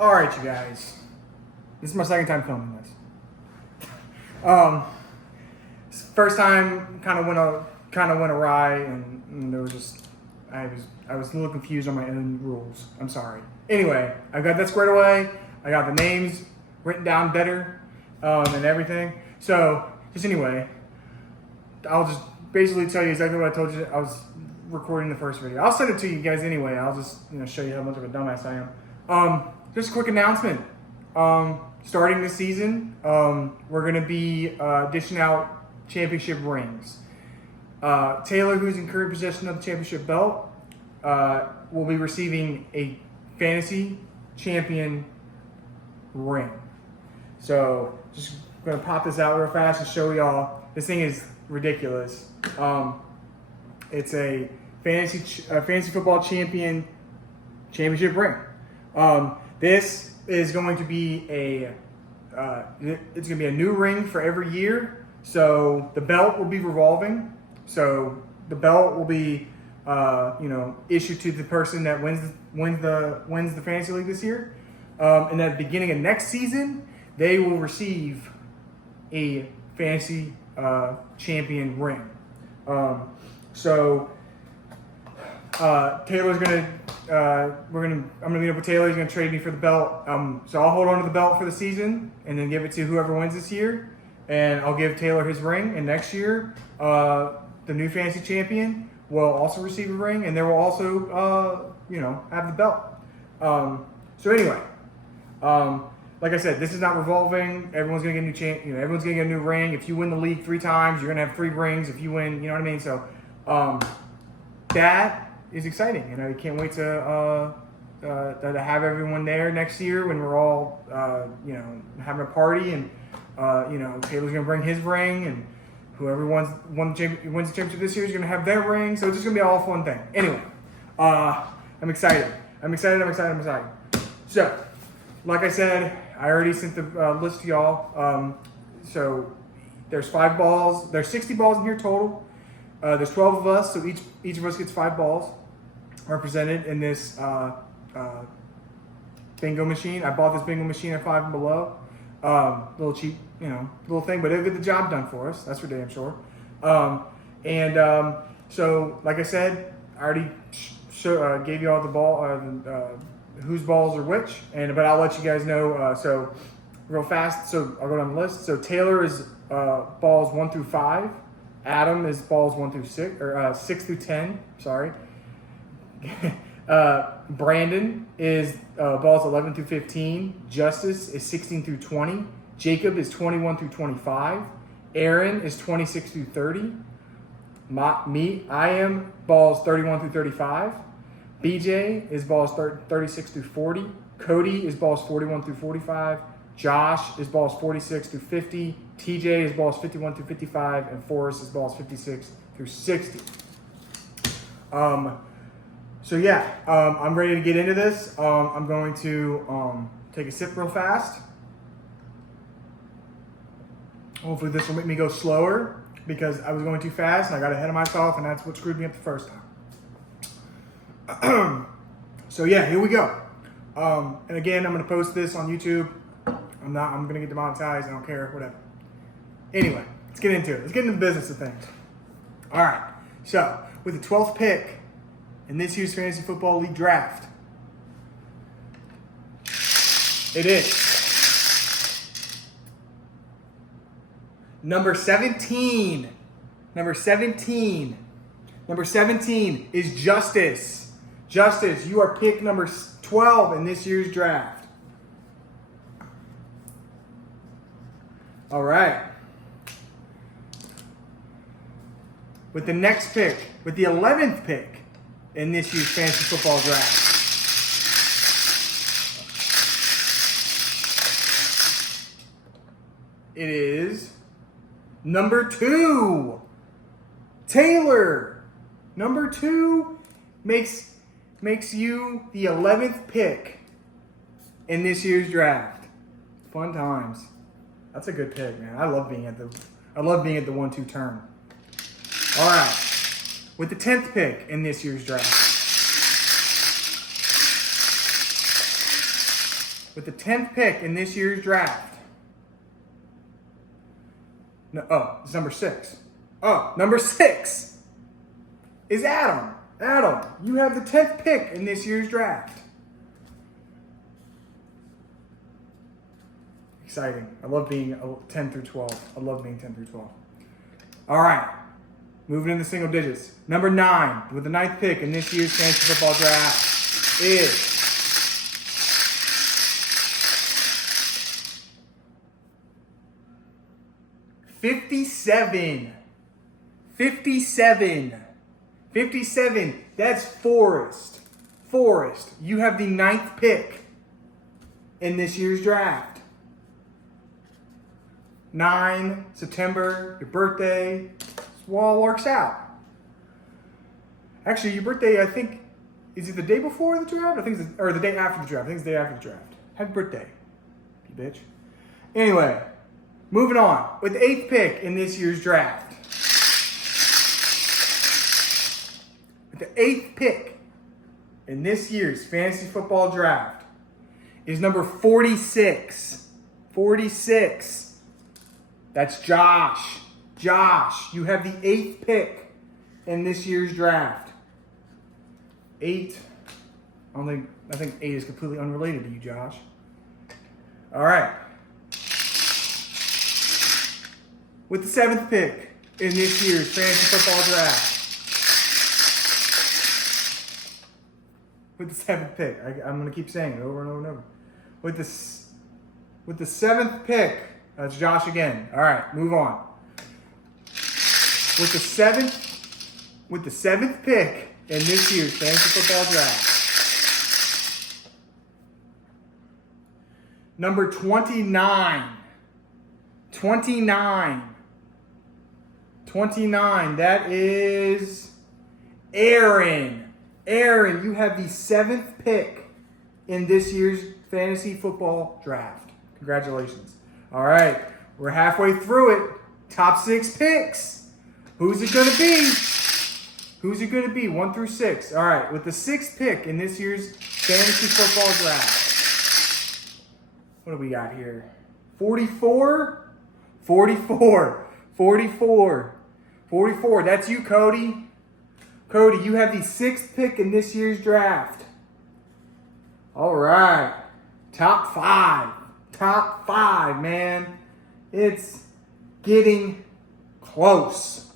All right, you guys. This is my second time filming this. First time kind of went awry, and there was just I was a little confused on my own rules. I'm sorry. Anyway, I got that squared away. I got the names written down better, and everything. So just anyway, I'll just basically tell you exactly what I told you. I was recording the first video. I'll send it to you guys anyway. I'll just show you how much of a dumbass I am. Just a quick announcement. Starting this season, we're going to be dishing out championship rings. Taylor, who's in current possession of the championship belt, will be receiving a fantasy champion ring. So just going to pop this out real fast and show y'all. This thing is ridiculous. It's a fantasy football championship ring. This is going to be it's going to be a new ring for every year. So the belt will be revolving. So the belt will be issued to the person that wins the fantasy league this year. And at the beginning of next season, they will receive a fantasy champion ring. Taylor's I'm gonna meet up with Taylor. He's gonna trade me for the belt. So I'll hold on to the belt for the season and then give it to whoever wins this year. And I'll give Taylor his ring. And next year, the new fantasy champion will also receive a ring, and they will also, have the belt. So anyway, like I said, this is not revolving. Everyone's gonna get a new everyone's gonna get a new ring. If you win the league 3 times, you're gonna have 3 rings. If you win, you know what I mean. So that is exciting. You can't wait to have everyone there next year when we're all having a party, and Taylor's gonna bring his ring, and whoever wins the championship this year is gonna have their ring. So it's just gonna be a all fun thing. Anyway, I'm excited. So, like I said, I already sent the list to y'all. So there's 5 balls. There's 60 balls in here total. There's 12 of us, so each of us gets 5 balls represented in this bingo machine. I bought this bingo machine at Five and Below. Little cheap, little thing, but it'll get the job done for us. That's for damn sure. So, like I said, I already gave you all the ball, whose balls are which, but I'll let you guys know. So, real fast. So I'll go down the list. So Taylor is balls 1 through 5. Adam is balls 1 through 6, or 6 through 10. Sorry. Brandon is balls 11 through 15. Justice is 16 through 20. Jacob is 21 through 25. Aaron is 26 through 30. I am balls 31 through 35. BJ is balls 36 through 40. Cody is balls 41 through 45. Josh is balls 46 through 50. TJ is balls 51 through 55. And Forrest is balls 56 through 60. So yeah, I'm ready to get into this. I'm going to take a sip real fast. Hopefully this will make me go slower, because I was going too fast and I got ahead of myself, and that's what screwed me up the first time. So yeah, here we go. And again, I'm going to post this on YouTube. I'm going to get demonetized. I don't care, whatever. Anyway, let's get into it. Let's get into the business of things. All right. So with the 12th pick in this year's Fantasy Football League draft, it is number 17. Number 17 is Justice. Justice, you are pick number 12 in this year's draft. All right. With the next pick, with the 11th pick in this year's Fantasy Football draft, it is number 2, Taylor. Number 2 makes you the 11th pick in this year's draft. Fun times. That's a good pick, man. I love being at the 1-2 turn. All right. With the 10th pick in this year's draft, with the 10th pick in this year's draft. No, it's number 6. Number 6 is Adam. Adam, you have the 10th pick in this year's draft. Exciting. I love being 10 through 12. I love being 10 through 12. All right. Moving into single digits. Number 9 with the 9th pick in this year's fantasy football draft is 57. 57. 57. That's Forrest. Forrest, you have the 9th pick in this year's draft. 9, September, your birthday. This all works out. Actually, your birthday, I think, is it the day before the draft? I think it's or the day after the draft. I think it's the day after the draft. Happy birthday, you bitch. Anyway, moving on. With the 8th pick in this year's draft. With the 8th pick in this year's fantasy football draft is number 46. 46. That's Josh. Josh, you have the 8th pick in this year's draft. 8. I think 8 is completely unrelated to you, Josh. All right. With the 7th pick in this year's fantasy football draft. With the 7th pick. I'm going to keep saying it over and over and over. With the 7th pick, that's Josh again. All right, move on. With the 7th pick in this year's fantasy football draft. Number 29. 29. 29. That is Aaron. Aaron, you have the 7th pick in this year's fantasy football draft. Congratulations. All right, we're halfway through it. Top 6 picks. Who's it going to be? Who's it going to be? 1 through 6. All right, with the 6th pick in this year's fantasy football draft. What do we got here? 44? 44. 44. 44. That's you, Cody. Cody, you have the 6th pick in this year's draft. All right. Top 5. Top 5, man. It's getting close.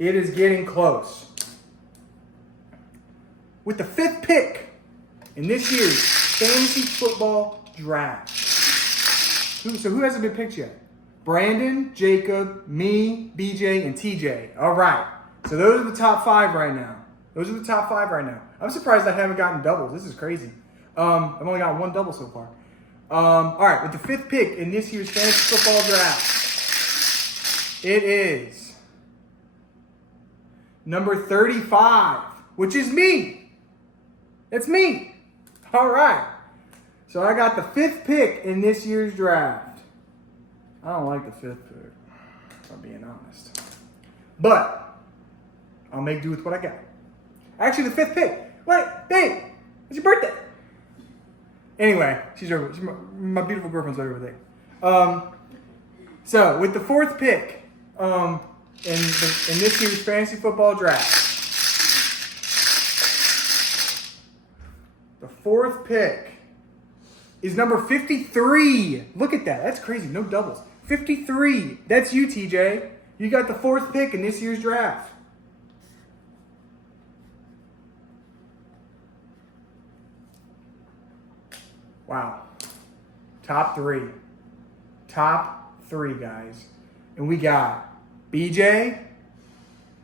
It is getting close. With the 5th pick in this year's fantasy football draft. So who hasn't been picked yet? Brandon, Jacob, me, BJ, and TJ. All right. So those are the top 5 right now. Those are the top 5 right now. I'm surprised I haven't gotten doubles. This is crazy. I've only got 1 double so far. All right, with the 5th pick in this year's fantasy football draft, it is number 35, which is me. It's me. All right. So I got the 5th pick in this year's draft. I don't like the 5th pick, if I'm being honest. But I'll make do with what I got. Actually, the 5th pick. Wait, babe, it's your birthday. Anyway, she's my beautiful girlfriend's over there. So with the 4th pick in this year's fantasy football draft, the 4th pick is number 53. Look at that. That's crazy. No doubles. 53. That's you, TJ. You got the 4th pick in this year's draft. Wow. Top 3. Top 3, guys. And we got BJ,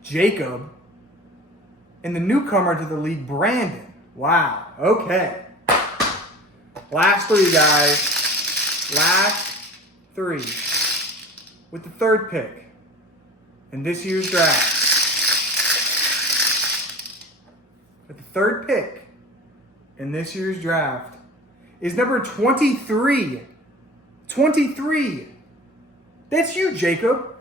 Jacob, and the newcomer to the league, Brandon. Wow. Okay. Last 3, guys. Last 3. With the 3rd pick in this year's draft. With the 3rd pick in this year's draft is number 23. 23. That's you, Jacob.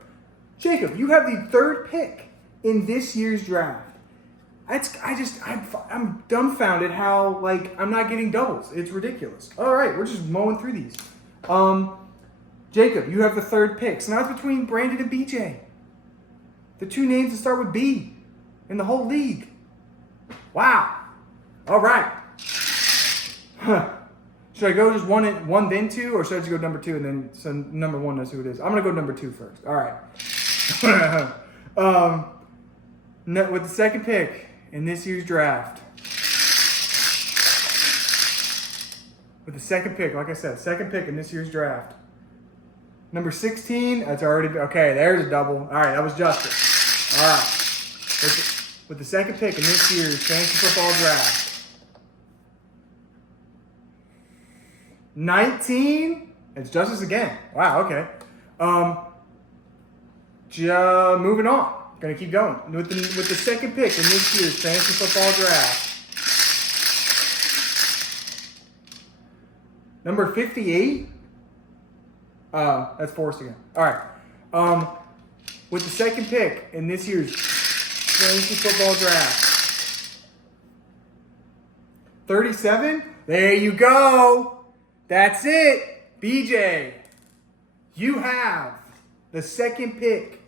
Jacob, you have the 3rd pick in this year's draft. I'm dumbfounded how, like, I'm not getting doubles. It's ridiculous. All right, we're just mowing through these. Jacob, you have the third pick. So now it's between Brandon and BJ. The two names that start with B in the whole league. Wow. All right. Huh. Should I go just one then two, or should I just go number two and then so number one knows who it is? I'm gonna go number two first. All right. With the second pick in this year's draft. With the second pick, like I said, second pick in this year's draft. Number 16, that's already, okay, there's a double. All right, that was Justice. All right. With the second pick in this year's fantasy football draft. 19, it's Justice again. Wow, okay. Moving on. Gonna keep going. With the second pick in this year's fantasy football draft. Number 58. That's Forrest again. All right. With the second pick in this year's fantasy football draft. 37. There you go. That's it. BJ, you have the second pick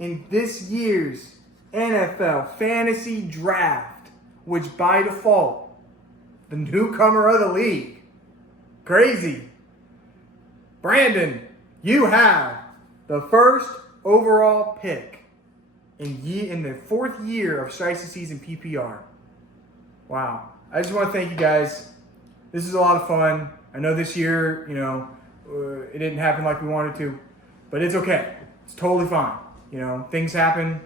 in this year's NFL fantasy draft, which by default, the newcomer of the league. Crazy. Brandon, you have the first overall pick in the fourth year of Sheisty season PPR. Wow. I just want to thank you guys. This is a lot of fun. I know this year, it didn't happen like we wanted to, but it's okay. It's totally fine. Things happen,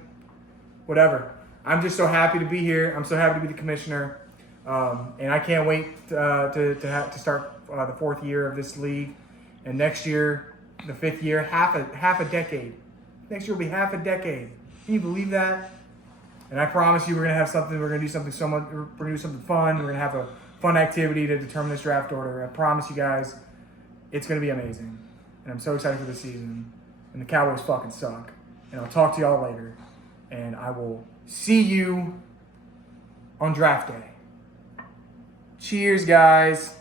whatever. I'm just so happy to be here. I'm so happy to be the commissioner. And I can't wait to start the fourth year of this league. And next year, the fifth year, half a decade. Next year will be half a decade. Can you believe that? And I promise you, we're gonna have something. We're gonna do something we're gonna do something fun. We're gonna have a fun activity to determine this draft order. I promise you guys, it's gonna be amazing. And I'm so excited for the season. And the Cowboys fucking suck. And I'll talk to y'all later. And I will see you on draft day. Cheers, guys.